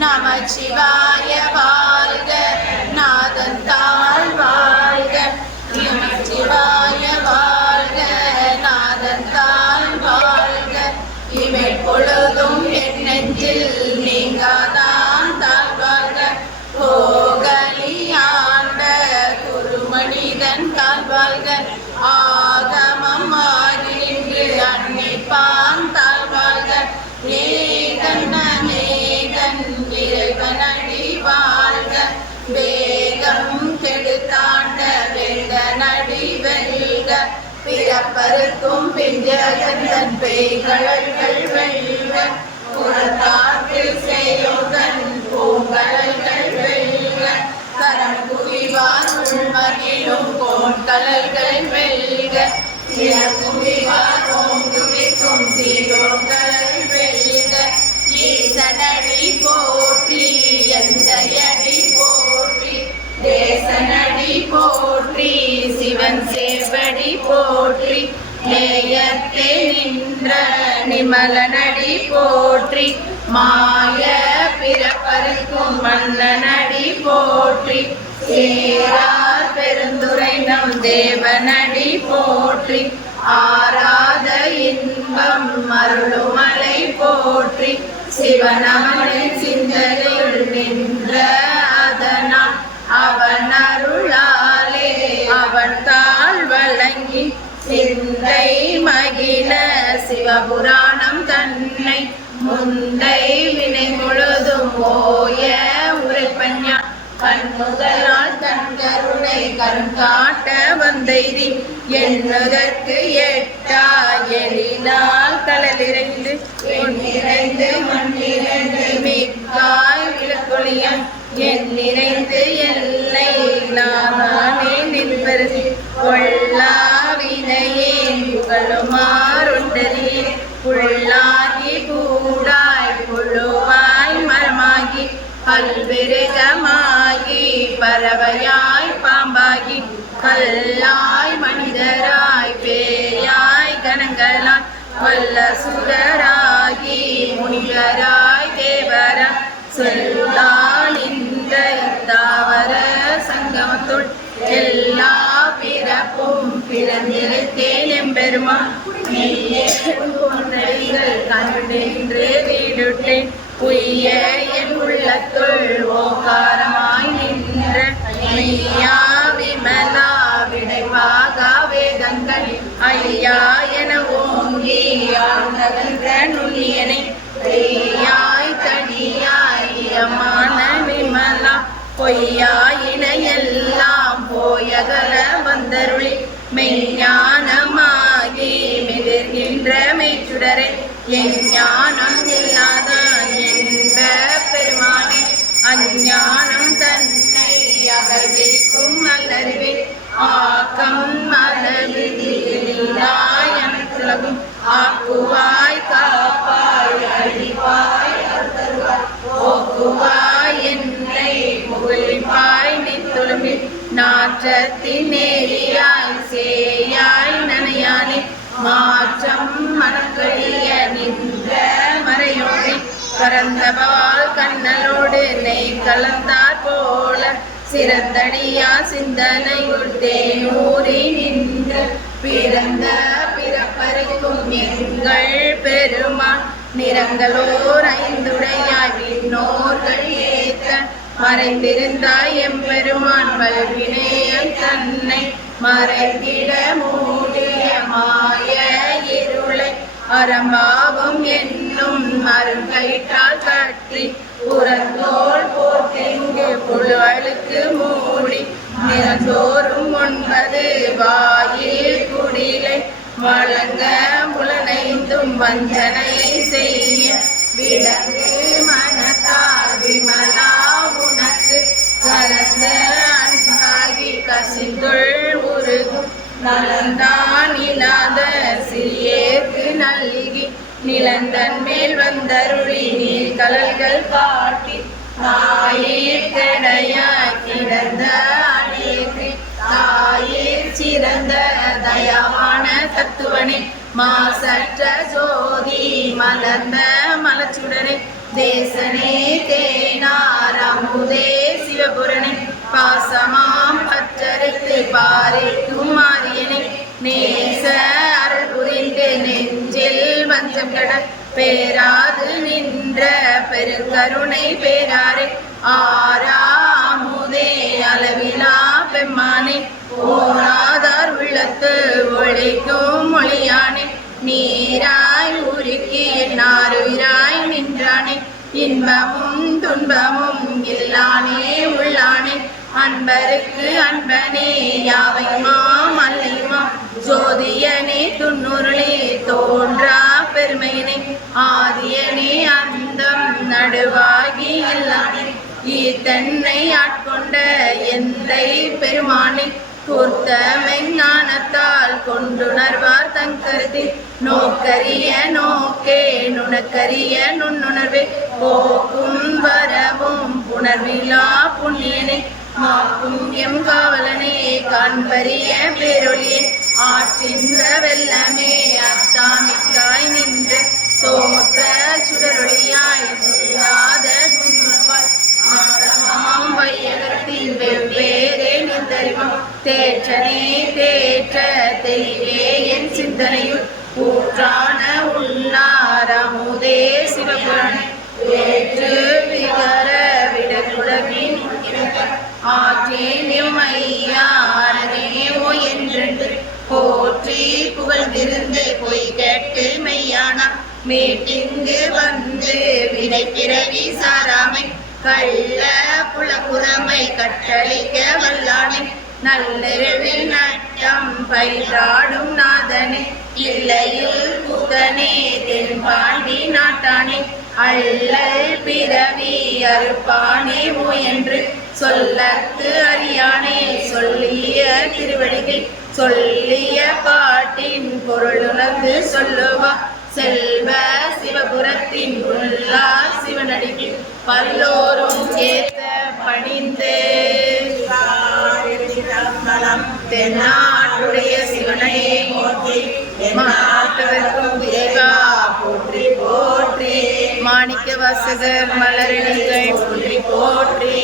நமச்சிவாய வாழ்க, நாதன் தாழ் வாழ்க. நமச்சிவாய வாழ்க, நாதன் தாழ் வாழ்க. இவை பொழுதும் என் நெஞ்சில் நீங்காதான் தாழ்வாழ்க. கோகலியாண்ட குருமனிதன் தாழ்வாழ்க. ஆகமம் ஆகின்று அன்னிப்பான் தாழ்வாழ்க. ஏகன் அநேகன் இறைவனடி வாழ்க. வேகம் கெடுத்தாண்ட வேந்தனடி வெல்க. பிறப்பருக்கும் பிஞ்சகந்தன் பேய்கழல்கள் வெல்க. புறத்தாற்று செய்யுதன் பூங்கழல்கள் வெல்க. கரம் குவிவார் உள்மகிழும் கோண்கழல்கள் வெல்க. சிறகுவிவார் ஓங்குவிக்கும் சீரோன்கழல் வெல்க. ஈசனடி போற்றி, எந்தையடி போற்றி, தேசனடி போற்றி, சிவன் சேவடி போற்றி, நேயத்தே நின்ற நிமலனடி போற்றி, மாய பிறப்பருக்கும் மன்னனடி போற்றி, சேரார் பெருந்துரை நம் தேவனடி போற்றி, ஆராத இன்பம் அருளுமலை போற்றி, சிவனவனின் சிந்தையுள் நின்ற அதனால் அவன் அருளாலே அவன் தாழ் வழங்கி சிந்தை மகிழ சிவபுராணம் தன்னை முந்தை வினை முழுதும் ஓய உரைப்பஞா கண்முதலால் தன் கருணை கண் காட்ட வந்தெய்தி எண்ணுதற்கு எட்டா எழிலால் கடலிறைந்து நிறைந்து மண்ணிறைந்து மிக்காய் விளக்கொழியம் என் நிறைந்து எல்லை நானே நின்பருதி கொள்ளாவினையே புகழுமாறுண்டறியே புள்ளாகி பூடாய் புழுவாய் மரமாகி பல்விருகமாகி பறவையாய் பாம்பாகி கல்லாய் மனிதராய் பேயாய் கணங்களாய் வல்ல சுரராகி முனிவராய் தேவராய் சொல்லால் இந்த தாவர சங்கமத்துள் எல்லா பிறப்பும் பிறந்திருத்தேன் எம்பெருமான் கண்டு வீடுட்டேன் உய்ய என் உள்ளத்துள் ஓகாரமாய் நின்ற மெய்யா விமலா விடைவாக வேதங்கள் ஐயா என ஓங்கி ஆழ்ந்தகன்ற நுண்ணியனை பெய்யாய் தனியாய் யமான விமலா பொய்யாயின எல்லாம் போயகல வந்தருளி மெய்ஞானமாகி மிதிர்கின்ற மெய்ச்சுடரை எஞ்ஞானம் இல்லாதான் என்ப பெருமானே அஞ்ஞானம் தன்னை அகழ்விக்கும் நல்லறிவே ஆக்கம் அளவிலாய் அனைத்துலகும் ஆக்குவாய் காப்பாய் அழிவாய் அருள்வாய் ஓக்குவாய் என்னை புகழிப்பாய் நித்துளும்பி நாற்றத்தின் நேரியாய் சேயாய் நனையானே மாற்றம் மனக்கழிய நின்ற மறையோடு பரந்தபால் கண்ணலோடு நெய் கலந்தார் போல சிறந்தடியா சிந்தனையுள் தேனூரி நின்று பிறந்த பிறப்பருக்கும் எங்கள் பெருமான் நிறங்களோர் ஐந்துடையாய் விண்ணோர்கள் ஏற்ற மறைந்திருந்தாய் எம்பெருமான் வல்வினயம் தன்னை மறைந்திட மூடிய மாய இருளை அறம்பாவும் என்னும் அருங்கயிற்றால் கட்டி புறந்தோள் போர்த்தெங்கு புழுவழுக்கு மூடி நிறந்தோறும் 9 வாயில் குடிலை வழங்க புலனைந்தும் வஞ்சனையை செய்ய விலங்கு மனத்தால் விமலா உனக்கு கலந்த அன்பாகி கசிந்துள் உருகும் நலந்தான் இல்லாத சிறியேற்கு நல்கி நிலந்தன் மேல் வந்தருளி நீர் கலல்கள் காட்டி தாயிற் கடையாய் கிடந்த அநேக்கு தாயிற் சிறந்த தயாவான தத்துவனே மாசற்ற ஜோதி மலர்ந்த மலச்சுடரே தேசனே தேனே ஆரமுதே சிவபுரனை பாசமாம் பற்றறுத்து பாரிக்கும் மாரியனை நேச அருள் புரிந்து நெஞ்சில் வஞ்சம் கடல் பேராது நின்ற பெருங்கருணை பேராரே ஆராமுதே அளவிலா பெம்மானே ஓராதார் உள்ளத்து ஒளிக்கும் ஒளியானே நீராய் உருக்கி நாருயிராய் நின்றானே இன்பமும் துன்பமும் இல்லானே உள்ளானே அன்பருக்கு அன்பனே யாவையுமாம் அல்லையுமாம் ஜோதியனே துன்னுருளே தோன்றா பெருமையினை ஆதியனே அந்தம் நடுவாகி இல்லானே ஈத்தன்னை ஆட்கொண்ட எந்தை பெருமானே கூர்த்தமெஞ்ஞானத்தால் கொண்டுணர்வார் தங்கருதி நோக்கரிய நோக்கே நுணக்கரிய நுண்ணுணர்வே போக்கும் வரவும் புணர்விழா புண்ணியனே மாக்கும் எம் காவலனே காண்பரிய பேரொழியே ஆற்றின்ற வெள்ளமே அத்தாமிக்காய் நின்ற தோற்ற சுடரொழியாய் சொல்லாத குங்குமவாய் ஆரமாம் வையகத்தின் வெவ்வேறே நின்றறிவும் தேற்றனே தேற்ற தெளிவே என் சிந்தனையுள் ஊற்றான உள்ளாரமுதே சிவபுராணே ஏற்று விகர விடகுடவின் ஆற்றேன் மையாரனேவோ என்றென்று போற்றி புகழ்ந்திருந்து பொய் கேட்டு மெய்யானா மீட்டிங்கு வந்து வினை பிறவி சாராமை கள்ள புலப்புறமை கட்டளிக்க வல்லானே நல்லிரவில் நட்டம் பயிராடும் நாதனே இல்லையில் கூத்தனே தென்பாண்டி நாட்டானே அள்ளல் பிறவி அறுப்பானே என்று சொல்லத்து அறியானே சொல்லிய திருவடிகள் சொல்லிய பாட்டின் பொருளுணர்ந்து சொல்லுவா செல்வ சிவபுரத்தின் உள்ளா சிவனடிக்கு பல்லோரும் ஏத்த பணிந்து தென்னாட்டுடைய சிவனையே போற்றி மாட்டவர்க்கும் தேவா போற்றி போற்றி மாணிக்க வாசகர் மலரடிகள் போற்றி போற்றி.